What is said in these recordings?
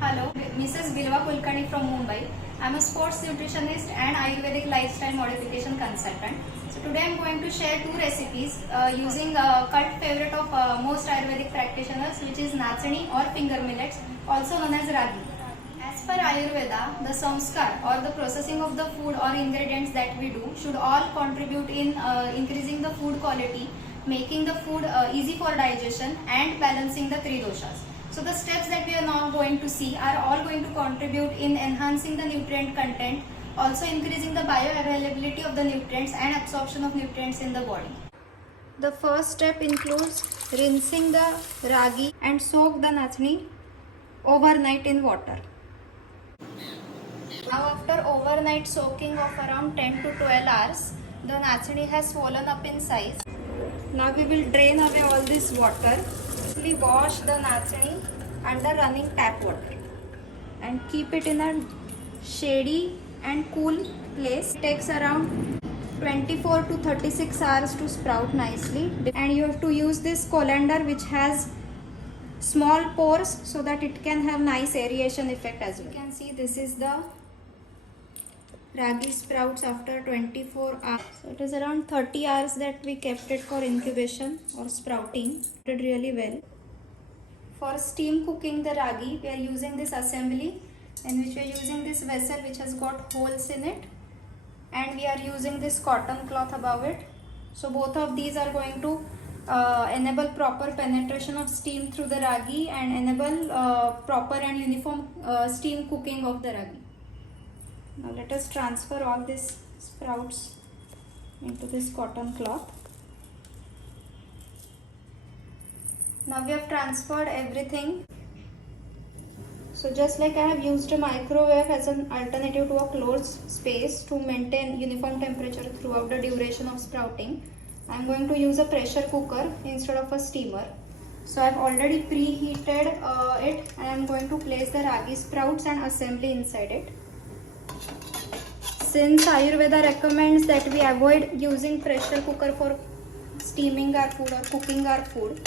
Hello, Mrs. Bilwa Kulkarni from Mumbai. I'm a sports nutritionist and Ayurvedic lifestyle modification consultant. So today I'm going to share two recipes using a cult favorite of most Ayurvedic practitioners, which is Nachani or finger millets, also known as ragi. As per Ayurveda, the samskar or the processing of the food or ingredients that we do should all contribute in increasing the food quality, making the food easy for digestion and balancing the three doshas. So the steps that we are now going to see are all going to contribute in enhancing the nutrient content, also increasing the bioavailability of the nutrients and absorption of nutrients in the body. The first step includes rinsing the ragi and soak the nachni overnight in water. Now after overnight soaking of around 10 to 12 hours, the nachni has swollen up in size. Now we will drain away all this water. Simply wash the nachni under running tap water and keep it in a shady and cool place. It takes around 24 to 36 hours to sprout nicely, and you have to use this colander which has small pores so that it can have nice aeration effect as well. You can see this is the ragi sprouts after 24 hours. So it is around 30 hours that we kept it for incubation or sprouting. It did really well. For steam cooking the ragi, we are using this assembly in which we are using this vessel which has got holes in it, and we are using this cotton cloth above it. So both of these are going to enable proper penetration of steam through the ragi and enable proper and uniform steam cooking of the ragi. Now let us transfer all these sprouts into this cotton cloth. Now we have transferred everything. So just like I have used a microwave as an alternative to a closed space to maintain uniform temperature throughout the duration of sprouting, I am going to use a pressure cooker instead of a steamer. So I have already preheated it, and I am going to place the ragi sprouts and assembly inside it. Since Ayurveda recommends that we avoid using pressure cooker for steaming our food or cooking our food,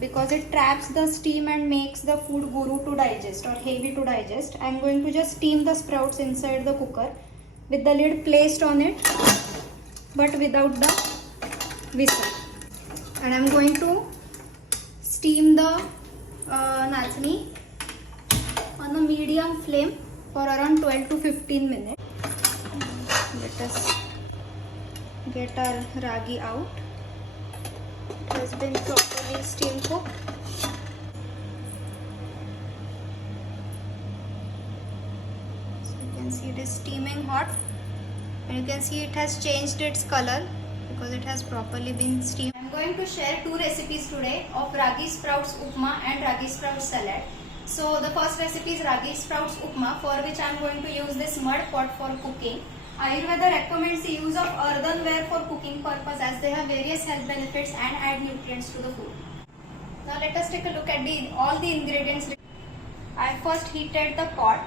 because it traps the steam and makes the food guru to digest or heavy to digest, I am going to just steam the sprouts inside the cooker with the lid placed on it but without the whistle. And I am going to steam the nachni on a medium flame for around 12 to 15 minutes. Let us get our ragi out. It has been properly steam cooked. So you can see it is steaming hot, and you can see it has changed its color because it has properly been steamed. I am going to share two recipes today of ragi sprouts upma and ragi sprouts salad. So the first recipe is ragi sprouts upma, for which I am going to use this mud pot for cooking. Ayurveda recommends the use of earthenware for cooking purpose as they have various health benefits and add nutrients to the food. Now let us take a look at all the ingredients. I first heated the pot,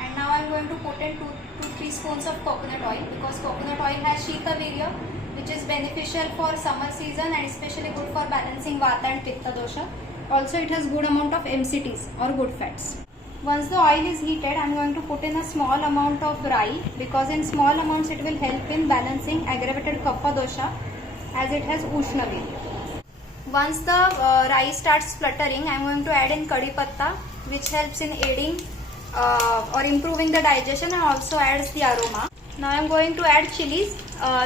and now I am going to put in 2 to 3 spoons of coconut oil, because coconut oil has Shita Virya, which is beneficial for summer season and especially good for balancing Vata and Pitta dosha. Also it has good amount of MCTs or good fats. Once the oil is heated, I am going to put in a small amount of rai, because in small amounts it will help in balancing aggravated kapha dosha as it has ushna virya. Once the rai starts spluttering, I am going to add in kadi patta, which helps in aiding or improving the digestion and also adds the aroma. Now I am going to add chilies.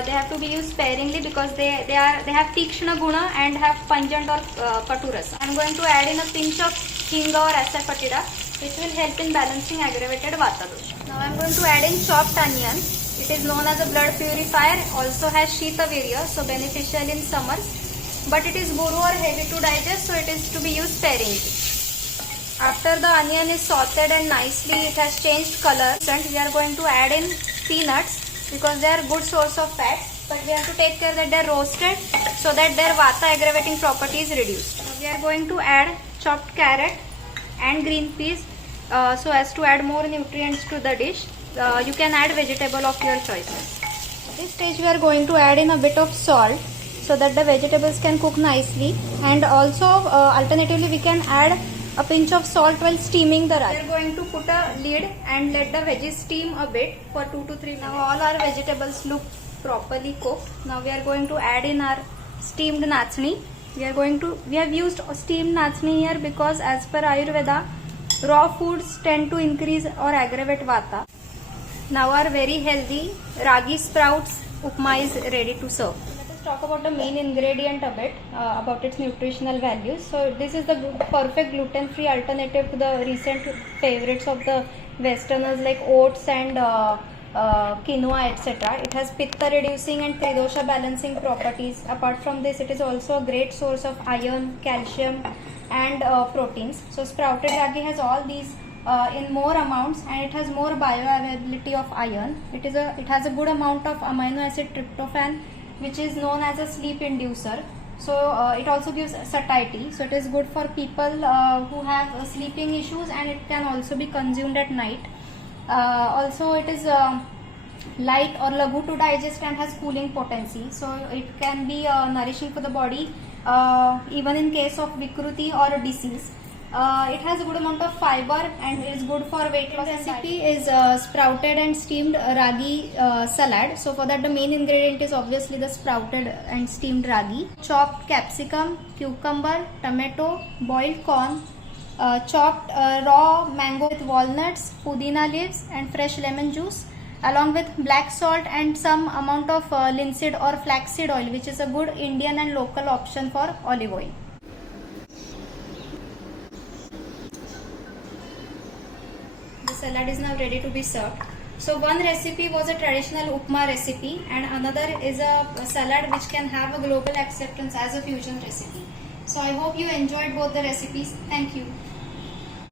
They have to be used sparingly because they have tikshna guna and have pungent or katurasa. I am going to add in a pinch of hinga or asafoetida, which will help in balancing aggravated vata dosha. Now I am going to add in chopped onion. It is known as a blood purifier, also has Shita Virya, so beneficial in summers, but it is guru or heavy to digest, so it is to be used sparingly. After the onion is sauteed and nicely it has changed color, we are going to add in peanuts because they are good source of fat, but we have to take care that they are roasted so that their vata aggravating property is reduced. Now we are going to add chopped carrot and green peas so as to add more nutrients to the dish. You can add vegetable of your choices. At this stage we are going to add in a bit of salt so that the vegetables can cook nicely, and also alternatively we can add a pinch of salt while steaming the ragi. We are going to put a lid and let the veggies steam a bit for 2 to 3 minutes. Now all our vegetables look properly cooked. Now we are going to add in our steamed nachni. We have used steamed nachni here because as per Ayurveda, raw foods tend to increase or aggravate vata. Now our very healthy ragi sprouts upma is ready to serve. Let us talk about the main ingredient a bit, about its nutritional values. So this is the perfect gluten-free alternative to the recent favorites of the westerners like oats and quinoa, etc. It has pitta reducing and tridosha balancing properties. Apart from this, it is also a great source of iron, calcium and proteins. So sprouted ragi has all these in more amounts, and it has more bioavailability of iron. It has a good amount of amino acid tryptophan, which is known as a sleep inducer. So it also gives satiety. So it is good for people who have sleeping issues, and it can also be consumed at night. Also it is light or lagu to digest and has cooling potency. So it can be nourishing for the body even in case of vikruti or a disease. It has a good amount of fiber and is good for weight loss. The recipe is sprouted and steamed ragi salad. So for that, the main ingredient is obviously the sprouted and steamed ragi. Chopped capsicum, cucumber, tomato, boiled corn, chopped raw mango with walnuts, pudina leaves and fresh lemon juice, along with black salt and some amount of linseed or flaxseed oil, which is a good Indian and local option for olive oil. The salad is now ready to be served. So one recipe was a traditional upma recipe, and another is a salad which can have a global acceptance as a fusion recipe. So I hope you enjoyed both the recipes. Thank you.